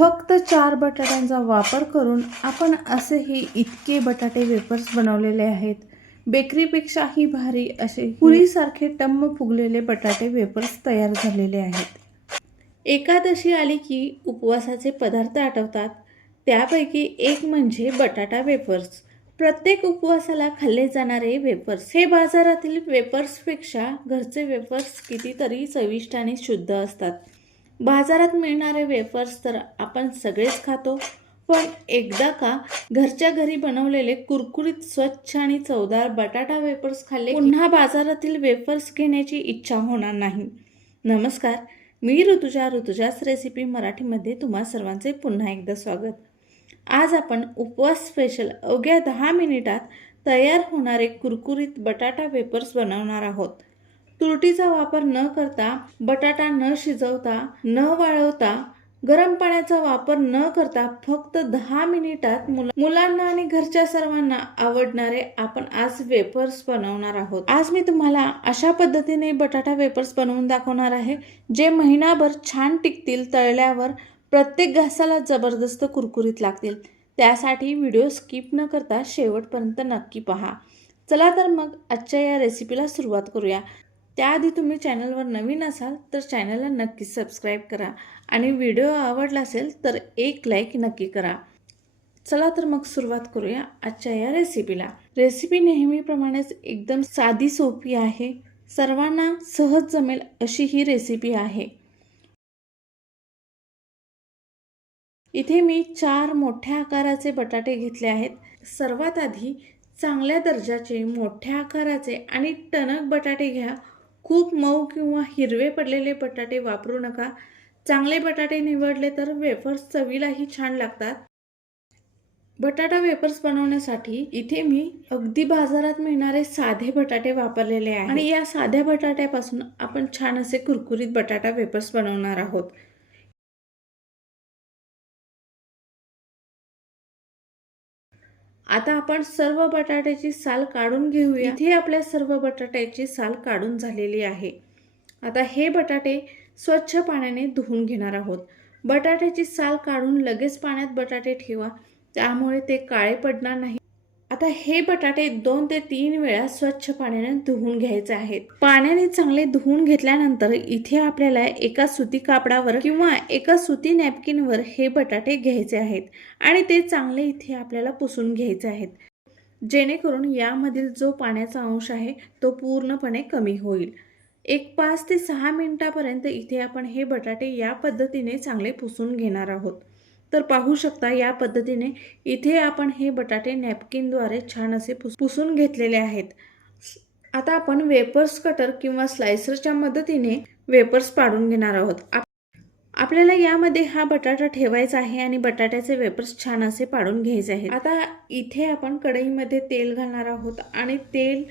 फक्त 4 बटाट्यांचा वापर करून आपण असेही इतके बटाटे वेफर्स बनवलेले आहेत. बेकरीपेक्षाही भारी असे पुरीसारखे टम्म फुगलेले बटाटे वेफर्स तयार झालेले आहेत. एकादशी आली की उपवासाचे पदार्थ आठवतात. त्यापैकी एक म्हणजे बटाटा वेफर्स. प्रत्येक उपवासाला खाल्ले जाणारे वेफर्स हे बाजारातील वेफर्सपेक्षा घरचे वेफर्स कितीतरी चविष्ट आणि शुद्ध असतात. बाजारात मिळणारे वेफर्स तर आपण सगळेच खातो, पण एकदा का घरच्या घरी बनवलेले कुरकुरीत स्वच्छ आणि चवदार बटाटा वेफर्स खाल्ले पुन्हा बाजारातील वेफर्स घेण्याची इच्छा होणार नाही. नमस्कार, मी ऋतुजाच रेसिपी मराठीमध्ये तुम्हा सर्वांचे पुन्हा एकदा स्वागत. आज आपण उपवास स्पेशल अवघ्या 10 मिनिटात तयार होणारे कुरकुरीत बटाटा वेफर्स बनवणार आहोत. तुरटीचा वापर न करता, बटाटा न शिजवता, न वाळवता, गरम पाण्याचा वापर न करता फक्त 10 मिनिटात मुलांना आणि घरच्या सर्वांना आवडणारे आपण आज वेफर्स बनवणार आहोत. आज मी तुम्हाला अशा पद्धतीने बटाटा वेफर्स बनवून दाखवणार आहे जे महिनाभर छान टिकतील. तळल्यावर प्रत्येक घासाला जबरदस्त कुरकुरीत लागतील. त्यासाठी व्हिडिओ स्किप न करता शेवटपर्यंत नक्की पहा. चला तर मग आजच्या या रेसिपीला सुरुवात करूया. त्याआधी तुम्ही चॅनलवर नवीन असाल तर चॅनलला नक्की सबस्क्राईब करा आणि व्हिडिओ आवडला असेल तर एक लाईक नक्की करा. चला तर मग सुरुवात करूया आजच्या या रेसिपीला. रेसिपी नेहमीप्रमाणेच एकदम साधी सोपी आहे. सर्वांना सहज जमेल अशी ही रेसिपी आहे. इथे मी 4 मोठ्या आकाराचे बटाटे घेतले आहेत. सर्वात आधी चांगल्या दर्जाचे मोठ्या आकाराचे आणि टणक बटाटे घ्या. खूप मऊ किंवा हिरवे पडलेले बटाटे वापरू नका. चांगले बटाटे निवडले तर वेफर्स चवीलाही छान लागतात. बटाटा वेफर्स बनवण्यासाठी इथे मी अगदी बाजारात मिळणारे साधे बटाटे वापरलेले आहेत आणि या साध्या बटाट्यापासून आपण छान असे कुरकुरीत बटाटा वेफर्स बनवणार आहोत. आता आपण सर्व बटाट्याची साल काढून घेऊया. इथे आपल्या सर्व बटाट्याची साल काढून झालेली आहे. आता हे बटाटे स्वच्छ पाण्याने धुवून घेणार आहोत. बटाट्याची साल काढून लगेच पाण्यात बटाटे ठेवा, त्यामुळे ते काळे पडणार नाही. आता हे बटाटे 2 ते 3 वेळा स्वच्छ पाण्याने धुवून घ्यायचे आहेत. पाण्याने चांगले धुवून घेतल्यानंतर इथे आपल्याला एका सुती कापडावर किंवा एका सुती नॅपकिनवर हे बटाटे घ्यायचे आहेत आणि ते चांगले इथे आपल्याला पुसून घ्यायचे आहेत, जेणेकरून यामधील जो पाण्याचा अंश आहे तो पूर्णपणे कमी होईल. 5 ते 6 मिनिटापर्यंत इथे आपण हे बटाटे या पद्धतीने चांगले पुसून घेणार आहोत. तर पाहू शकता या पद्धतीने इथे आपण हे बटाटे नॅपकिनद्वारे छान असे पुसून घेतलेले आहेत. आता आपण वेफर्स कटर किंवा स्लायसरच्या मदतीने वेफर्स पाडून घेणार आहोत. आपल्याला यामध्ये हा बटाटा ठेवायचा आहे आणि बटाट्याचे वेफर्स छान असे पाडून घ्यायचे आहेत. आता इथे आपण कढईमध्ये तेल घालणार आहोत आणि तेल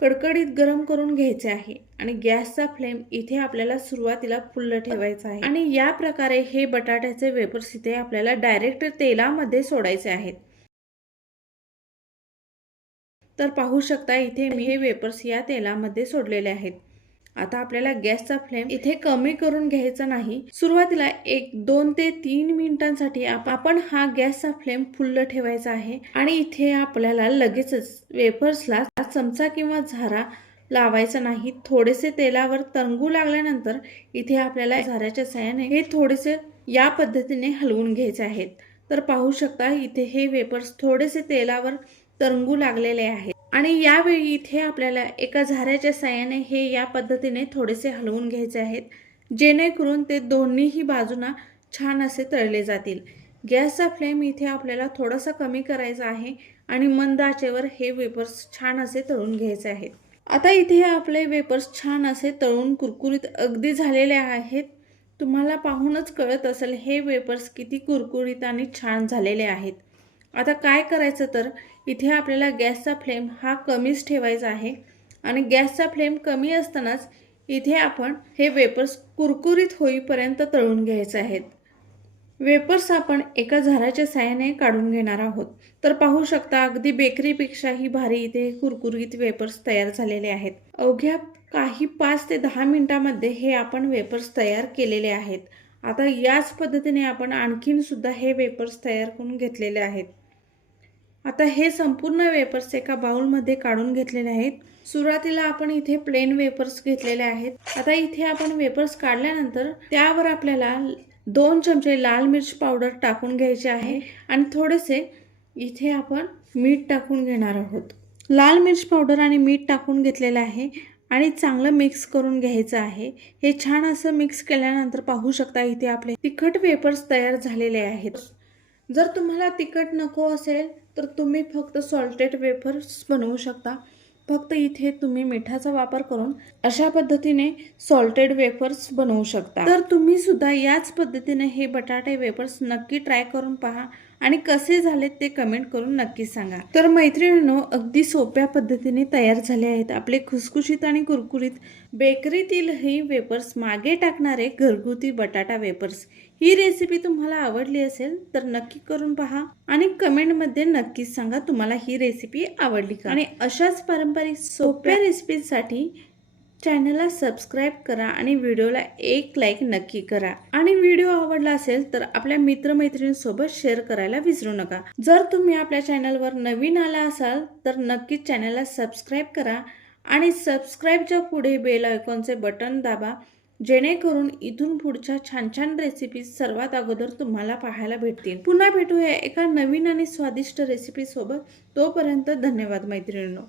कडकडीत गरम करून घ्यायचे आहे आणि गॅसचा फ्लेम इथे आपल्याला सुरुवातीला फुल्ल ठेवायचा आहे आणि या प्रकारे हे बटाट्याचे वेफर्स इथे आपल्याला डायरेक्ट तेलामध्ये सोडायचे आहेत. तर पाहू शकता इथे मी हे वेफर्स या तेलामध्ये सोडलेले आहेत. आता आपल्याला गॅसचा फ्लेम इथे कमी करून घ्यायचा नाही. सुरुवातीला 2 ते 3 मिनिटांसाठी आपण हा गॅसचा फ्लेम फुल्ल ठेवायचा आहे आणि इथे आपल्याला लगेचच वेफर्सला चमचा किंवा झारा लावायचा नाही. थोडेसे तेलावर तरंगू लागल्यानंतर इथे आपल्याला झाऱ्याच्या साहाय्याने हे थोडेसे या पद्धतीने हलवून घ्यायचे आहेत. तर पाहू शकता इथे हे वेफर्स थोडेसे तेलावर तरंगू लागलेले आहेत आणि यावेळी इथे आपल्याला एका झाऱ्याच्या साहाय्याने हे या पद्धतीने थोडेसे हलवून घ्यायचे आहेत, जेणेकरून ते दोन्हीही बाजूना छान असे तळले जातील. गॅसचा फ्लेम इथे आपल्याला थोडासा कमी करायचा आहे आणि मंद आचेवर हे वेफर्स छान असे तळून घ्यायचे आहेत. आता इथे आपले वेफर्स छान असे तळून कुरकुरीत अगदी झालेले आहेत. तुम्हाला पाहूनच कळत असेल हे वेफर्स किती कुरकुरीत आणि छान झालेले आहेत. आता काय करायचं तर इथे आपल्याला गॅसचा फ्लेम हा कमीच ठेवायचा आहे आणि गॅसचा फ्लेम कमी असतानाच इथे आपण हे वेफर्स कुरकुरीत होईपर्यंत तळून घ्यायचे आहेत. वेफर्स आपण एका झाऱ्याच्या साहाय्याने काढून घेणार आहोत. तर पाहू शकता अगदी बेकरीपेक्षाही भारी इथे कुरकुरीत वेफर्स तयार झालेले आहेत. अवघ्या काही 5 ते 10 मिनिटांमध्ये हे आपण वेफर्स तयार केलेले आहेत. आता याच पद्धतीने आपण आणखीन सुद्धा हे वेपर्स तयार करून घेतलेले आहेत. आता हे संपूर्ण वेपर्स एका बाउलमध्ये काढून घेतलेले आहेत. सुरुवातीला आपण इथे प्लेन वेपर्स घेतलेले आहेत. आता इथे आपण वेपर्स काढल्यानंतर त्यावर आपल्याला 2 चमचे लाल मिर्च पावडर टाकून घ्यायचे आहे आणि थोडेसे इथे आपण मीठ टाकून घेणार आहोत. लाल मिर्च पावडर आणि मीठ टाकून घेतलेलं आहे आणि चांगलं मिक्स करून घ्यायचं आहे. हे छान असं मिक्स केल्यानंतर पाहू शकता इथे आपले तिखट वेपर्स तयार झालेले आहेत. जर तुम्हाला तिखट नको असेल तर तुम्ही फक्त सॉल्टेड वेफर्स बनवू शकता. फक्त इथे तुम्ही मिठाचा वापर करून अशा पद्धतीने सॉल्टेड वेफर्स बनवू शकता. तर तुम्ही सुद्धा याच पद्धतीने हे बटाटे वेफर्स नक्की ट्राय करून पहा आणि कसे झालेत ते कमेंट करून नक्की सांगा. तर मैत्रिणींनो, अगदी सोप्या पद्धतीने तयार झाले आहेत आपले खुसखुशीत आणि कुरकुरीत बेकरीतील ही वेफर्स मागे टाकणारे घरगुती बटाटा वेफर्स. ही रेसिपी तुम्हाला आवडली असेल तर नक्की करून पहा आणि कमेंटमध्ये नक्कीच सांगा तुम्हाला ही रेसिपी आवडली का. आणि अशाच पारंपरिक सोप्या रेसिपीसाठी चॅनलला सबस्क्राईब करा आणि व्हिडिओला एक लाईक नक्की करा. आणि व्हिडिओ आवडला असेल तर आपल्या मित्रमैत्रिणींसोबत शेअर करायला विसरू नका. जर तुम्ही आपल्या चॅनलवर नवीन आला असाल तर नक्कीच चॅनलला सबस्क्राईब करा आणि सबस्क्राईबच्या पुढे बेल आयकॉनचे बटन दाबा, जेणेकरून इथून पुढच्या छान छान रेसिपी सर्वात अगोदर तुम्हाला पाहायला भेटतील. पुन्हा भेटूया एका नवीन आणि स्वादिष्ट रेसिपी सोबत. तोपर्यंत धन्यवाद मैत्रिणींनो.